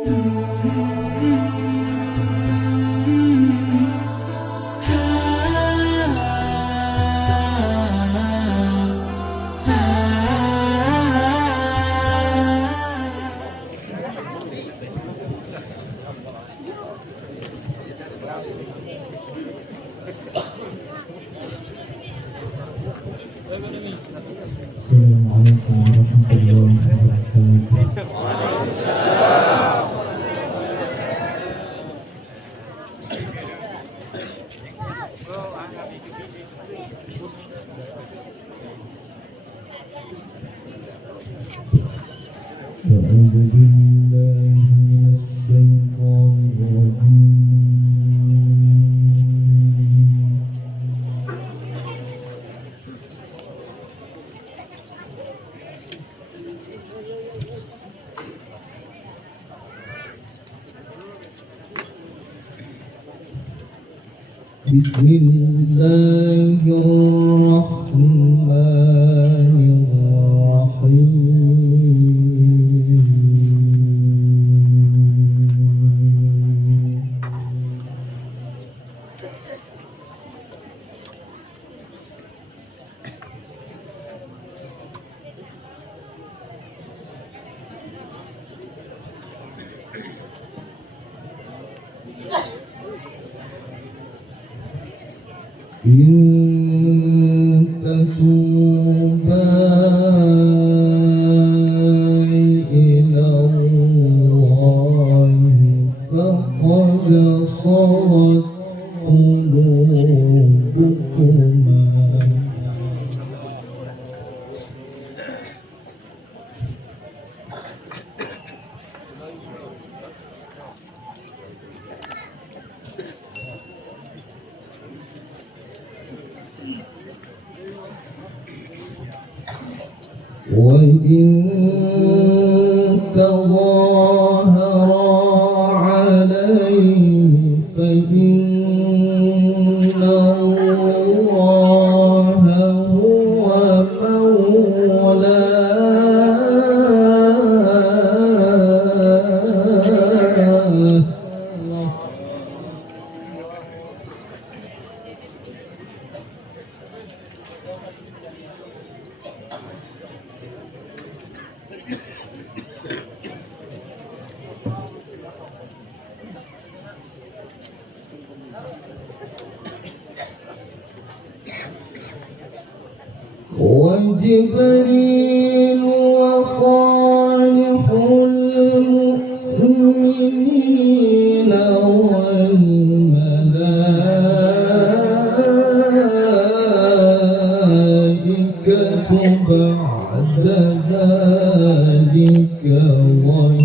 السلام عليكم ورحمة الله وبركاته. أعوذ بالله من الشيطان الرجيم. بسم الله الرحمن الرحيم. إن تتوبا إلى الله فقد صغت قلوبكما وإن تظاهرا عليه فإن الله هو مولاه. وجبريل وصالح المؤمنين والملائكة بعد ذلك الله.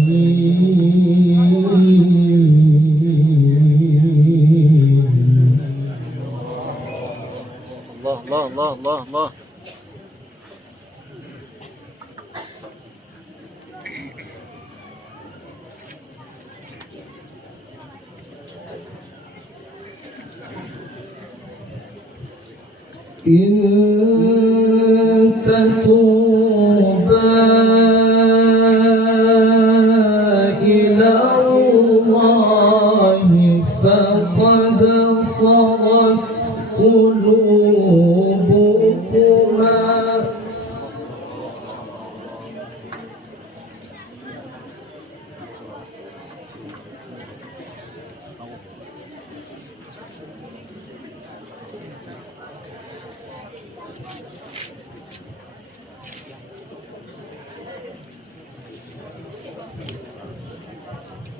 إن تتوبا إلى الله فقد صغت قلوبكما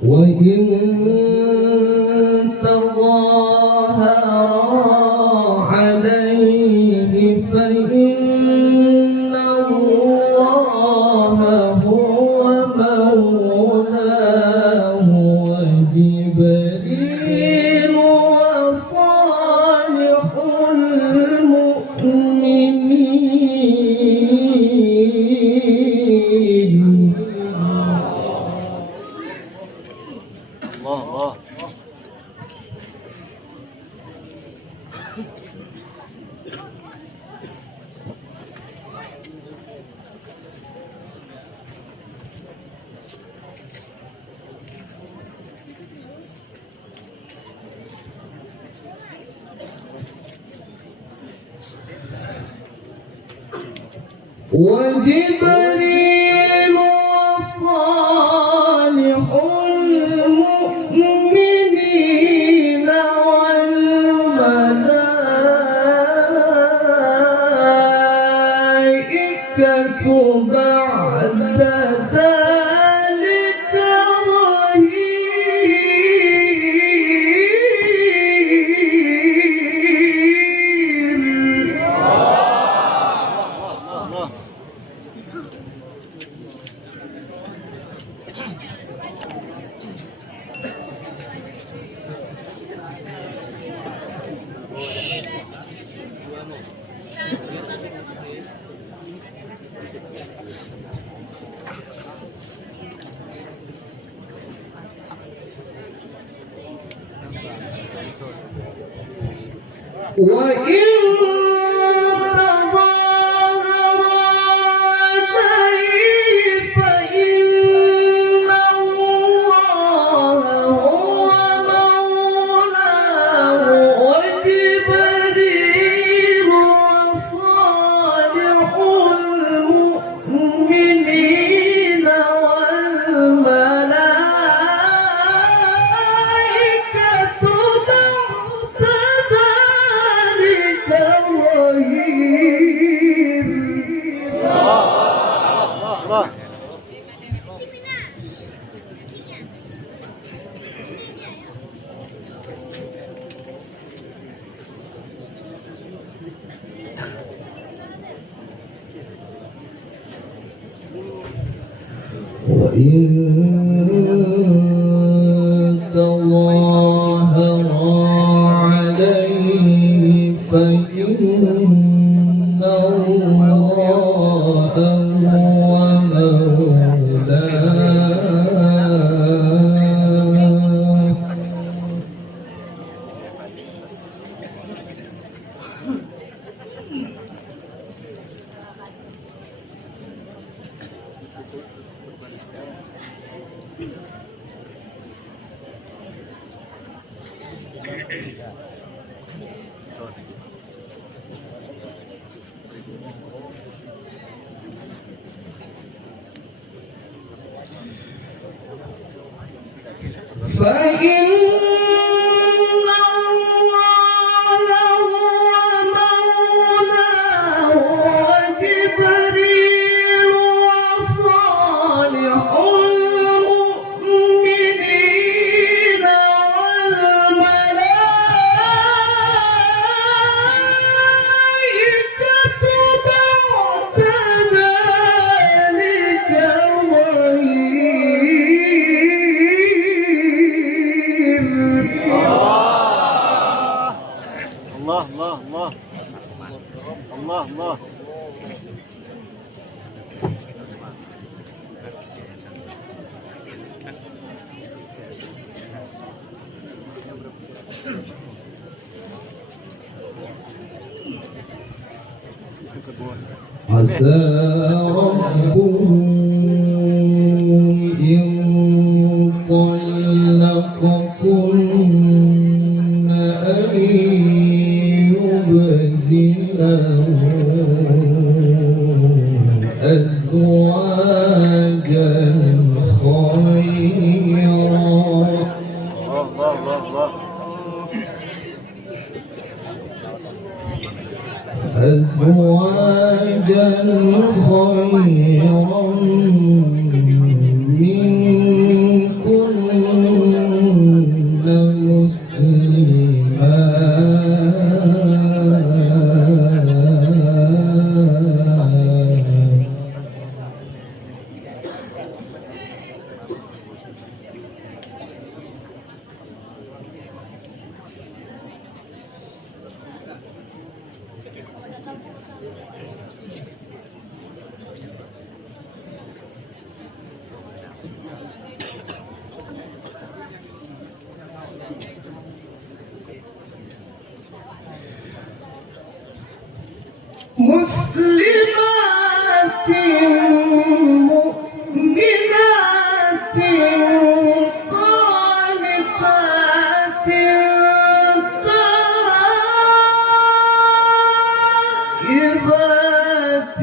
وإن تظاهرا عليه فإن الله هو مولاه وجبريل وصالح المؤمنين. الله. وجبريل وصالح المؤمنين والملائكة بعد ذلك وإن تظاهر عليه فإن الله هو مولاه وجبريل وصالح المؤمنين والملائكة بعد ذلك ظهير. الله وإن تظاهر عليه فإن الله هو مولاه فإن الله هو مولاه وجبريل وصالح المؤمنين والملائكة بعد ذلك الله عسى ربه إن طلقكن أن يبدله أزواجا خيرا منكن مسلمات مسلمات مؤمنات قانتات تائبات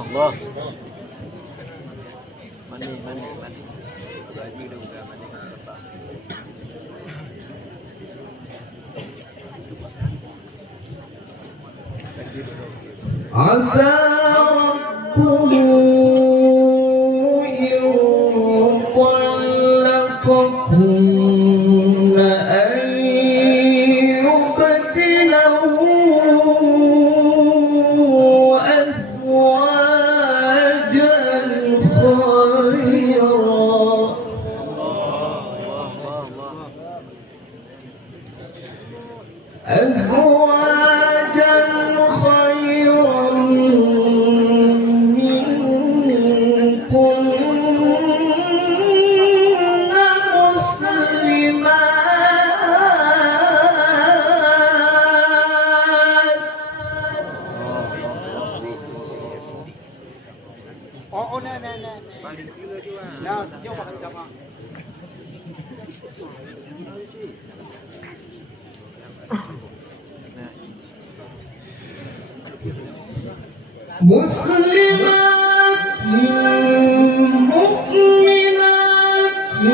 Allah. Mani. عسى ربه إن طلقكن أن يبدله أزواجا خيرا أزواجا خيرا منكن مسلمات مؤمنات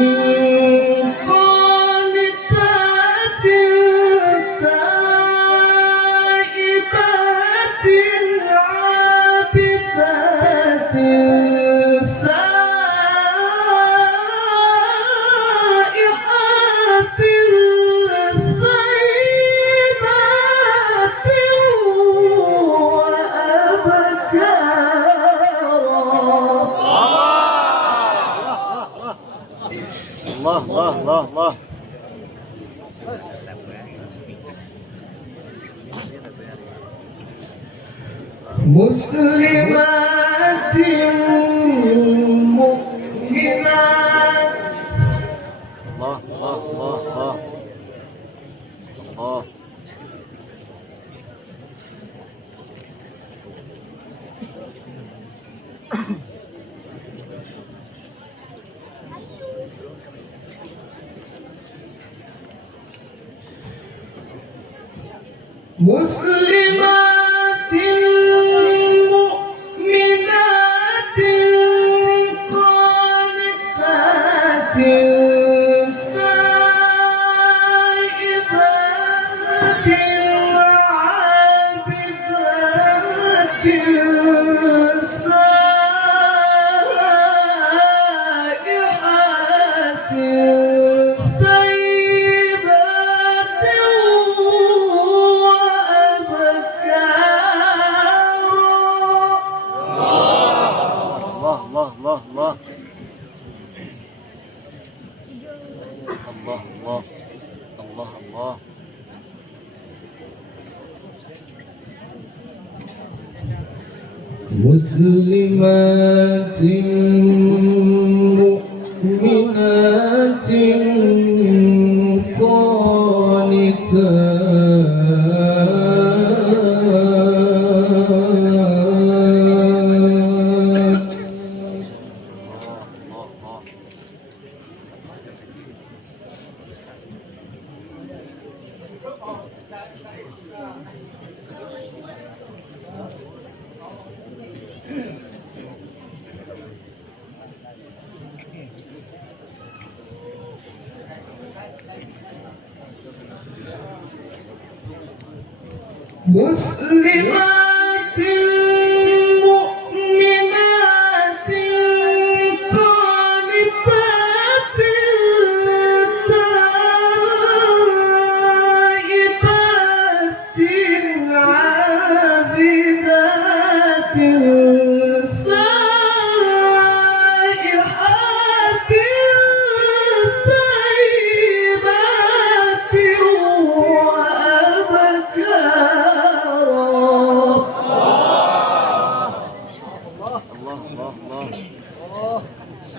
قانتات تائبات عابدات سائحات ثيبات Allah. مسلمات مؤمنات Allah. مسلمات مؤمنات قانتات تائبات عابدات سائحات Allah. مسلمات مؤمنات مسلمات مؤمنات قانتات تائبات عابدات سائحات طيبات Allah.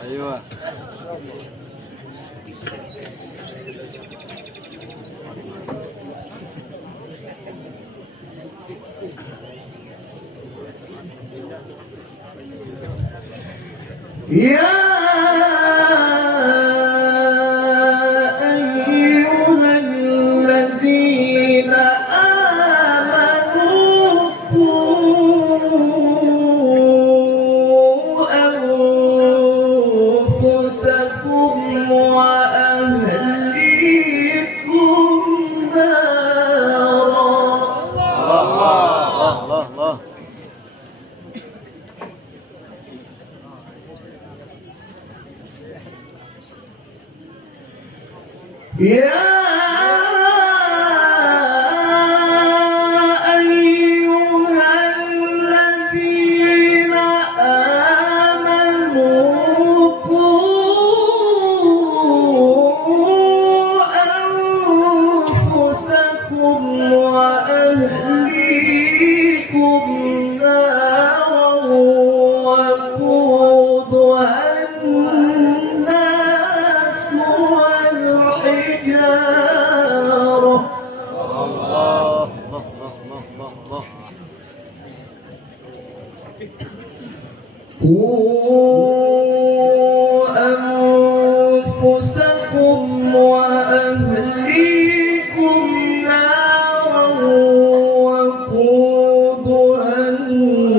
Ayuh. يا أيها الذين آمنوا قوا الله الله. يا أيها الذين آمنوا قوا أنفسكم وأهليكم نارا وقودها الناس والحجارة. الله الله الله الله. قوا أنفسكم وأهليكم نارا وقودها الناس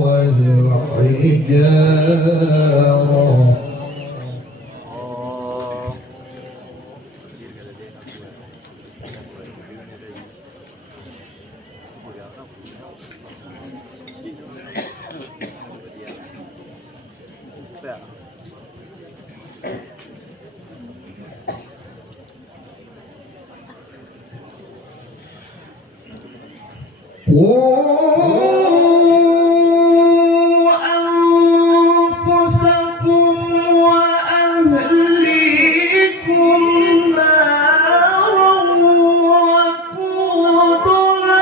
والحجارة. قوا أنفسكم وأهليكم نارا وقودها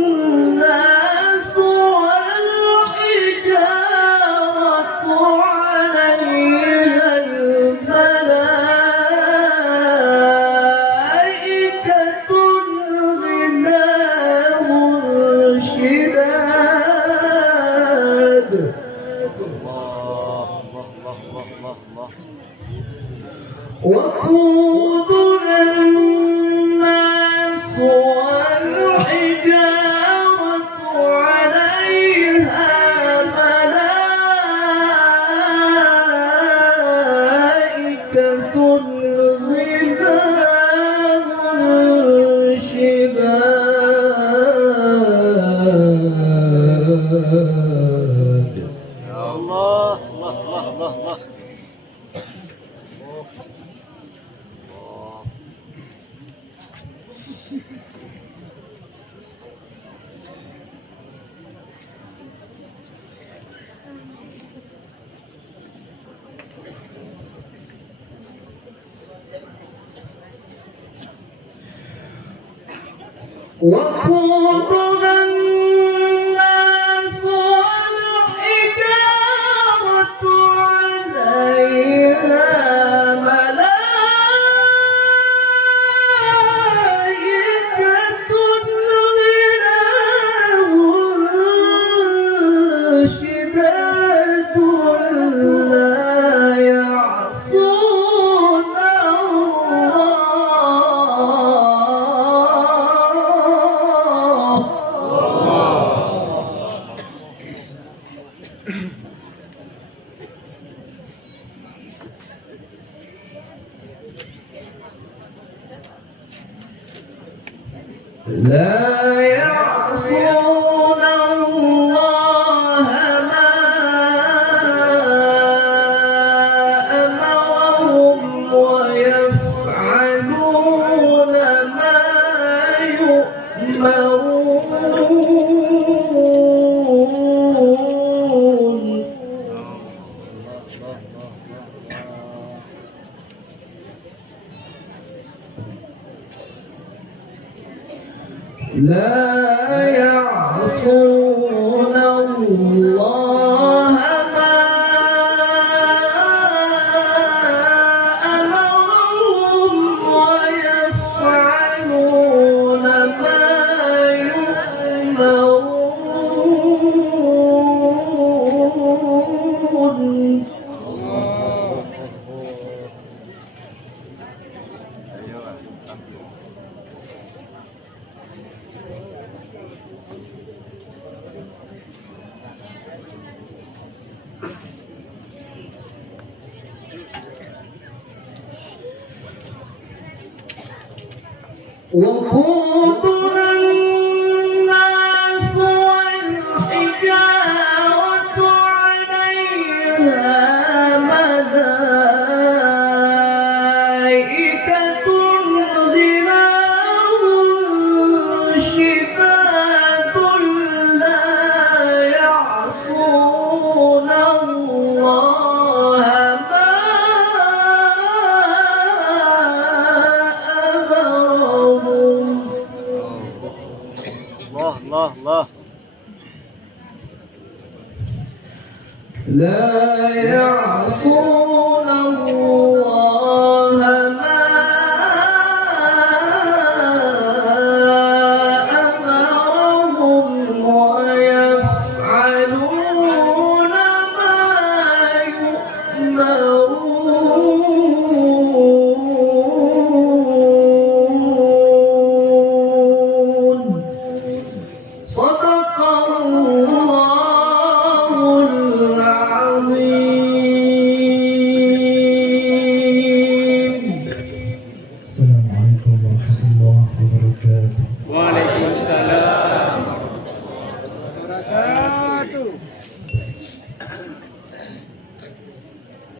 الناس والحجارة عليها الملائكة غلاظ شداد. وقودها الناس والحجارة عليها ملائكة غلاظ شداد. يا الله الله الله الله الله. وقودها الناس والحجارة عليها ملائكة غلاظ شداد لا يعصون لا يعصون الله ما أمرهم ويفعلون ما يؤمرون. لا يعصون الله ما أمرهم ويفعلون ما يؤمرون. وقودنا الناس والحجارة عليها ملائكة غلاظ شداد لا يعصون الله ما أمرهم الله الله الله. لا يعصون الله ما أمرهم ويفعلون ما يؤمرون. صدق الله العظيم. السلام عليكم ورحمة الله وبركاته. Waalaikumsalam warahmatullahi wabarakatuh.